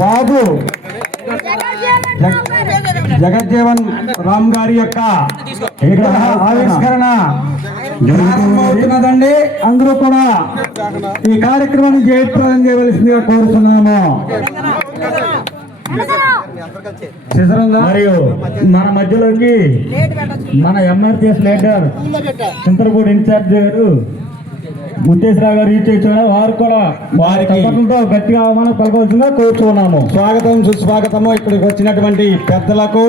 బాబు జగజ్జీవన్ రామ్ గారి యొక్క విగ్రహ ఆవిష్కరణ అవుతున్నదండి. అందరూ కూడా ఈ కార్యక్రమాన్ని జయప్రదం చేయవలసిందిగా కోరుతున్నాము. మరియు మన మధ్యలోకి మన ఎంఆర్టీఎస్ లీడర్ చింతలపూడి ఇన్ఛార్జ్ గారు ముత్తేశ్వరరావు గారు రీచ్ చేసిన వారు కూడా వారి తప్పట్లతో గట్టిగా ఆహ్వానం పలకవలసిందిగా కోరుచున్నాము. స్వాగతం సుస్వాగతము. ఇక్కడికి వచ్చినటువంటి పెద్దలకు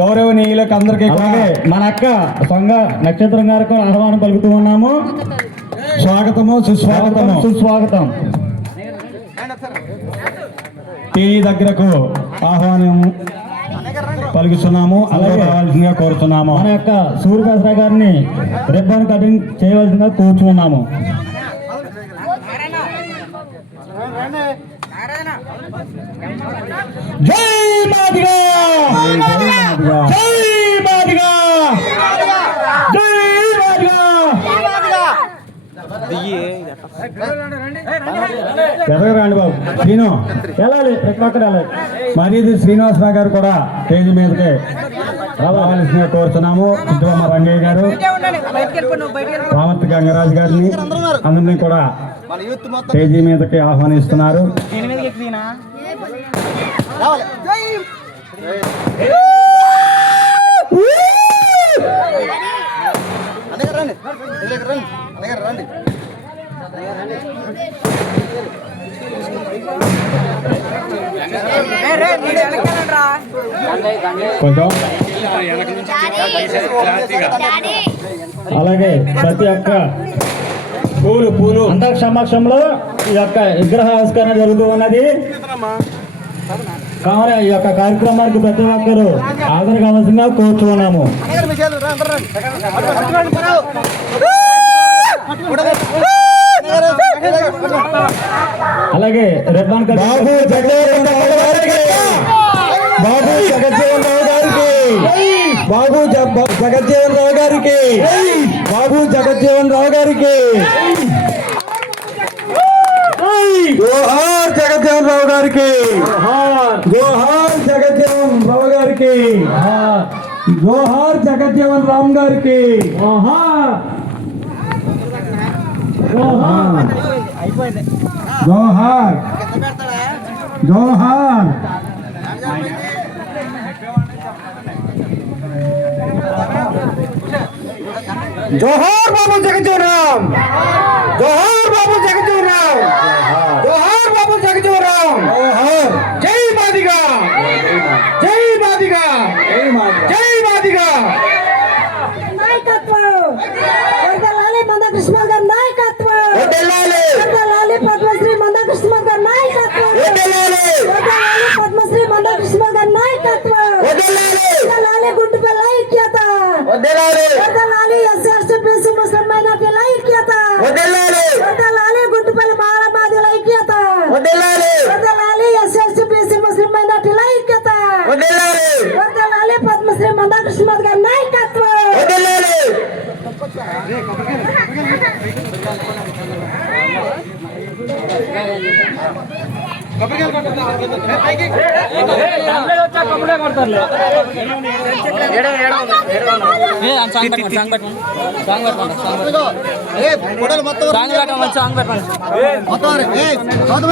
గౌరవనీయులకు అందరికీ అలాగే మన అక్క సొంగ నక్షత్రం గారు కూడా ఆహ్వానం పలుకుతూ ఉన్నాము. స్వాగతము సుస్వాగతము సుస్వాగతం. టీవీ దగ్గరకు ఆహ్వానం పలుకుతున్నాము. అలాగే రావాల్సిందిగా కోరుతున్నాము. మన యొక్క సూర్యప్రసాద్ గారిని రిబ్బన్ కటింగ్ చేయవలసిందిగా కోరుచున్నాము. జై మాదిగా, జై మాదిగా, జై మాదిగా. ఎదగరండి బాబు. శ్రీను వెళ్ళాలి, ప్రతి ఒక్కరు వెళ్ళాలి. మరి శ్రీనివాసరావు గారు కూడా స్టేజ్ మీదకి రావాల్సిందిగా కోరుతున్నాము. సిద్ధమ్మ రంగయ్య గారు, రామత్ గంగరాజు గారిని అందరినీ కూడా స్టేజీ మీదకి ఆహ్వానిస్తున్నారు. అలాగే ప్రతి ఒక్క పూలు అందరి సమక్షంలో ఈ యొక్క విగ్రహ ఆవిష్కరణ జరుగుతూ ఉన్నది. కావున ఈ యొక్క కార్యక్రమానికి ప్రతి ఒక్కరు హాజరు కావాల్సిందిగా కోరుచున్నాము. అలాగే రిబ్బన్ బాబు జగజ్జీవన్ రావు గారికి, బాబు జగజ్జీవన్ రావు గారికి, బాబు జగజ్జీవన్ రావు గారికి, బాబు జగజ్జీవన్ రావు గారికి, జోహార్ జగజ్జీవన్ రావు గారికి, జోహార్ జగజ్జీవన్ రావు గారికి, జోహార్ జగజ్జీవన్ రామ్ గారికి, జోహార్ జోహార్ జోహార్ జోహార్. జోహార్ బాబు జగజ్జీవన్ రామ్, జోహార్ బాబు జగజ్జీవన్ రామ్, జోహార్ బాబు జగజ్జీవన్ రామ్, జోహార్. జై మాదిగా, జై మాదిగా, జై మాదిగా. కృష్ణ గారి నాయకత్వం, పద్మశ్రీ మందకృష్ణ గారి నాయకత్వం, పద్మశ్రీ మందకృష్ణ గారి నాయకత్వం, గుంటుపల్లి ఐక్యత, ఎస్సీ ముస్లిం మైనార్టీల ఐక్యత, గుంటుపల్లి మాదిల ఐక్యత, ఎస్సీ ముస్లిం మైనార్టీల ఐక్యత, పద్మశ్రీ మందకృష్ణ గారి నాయకత్వం. మొత్తం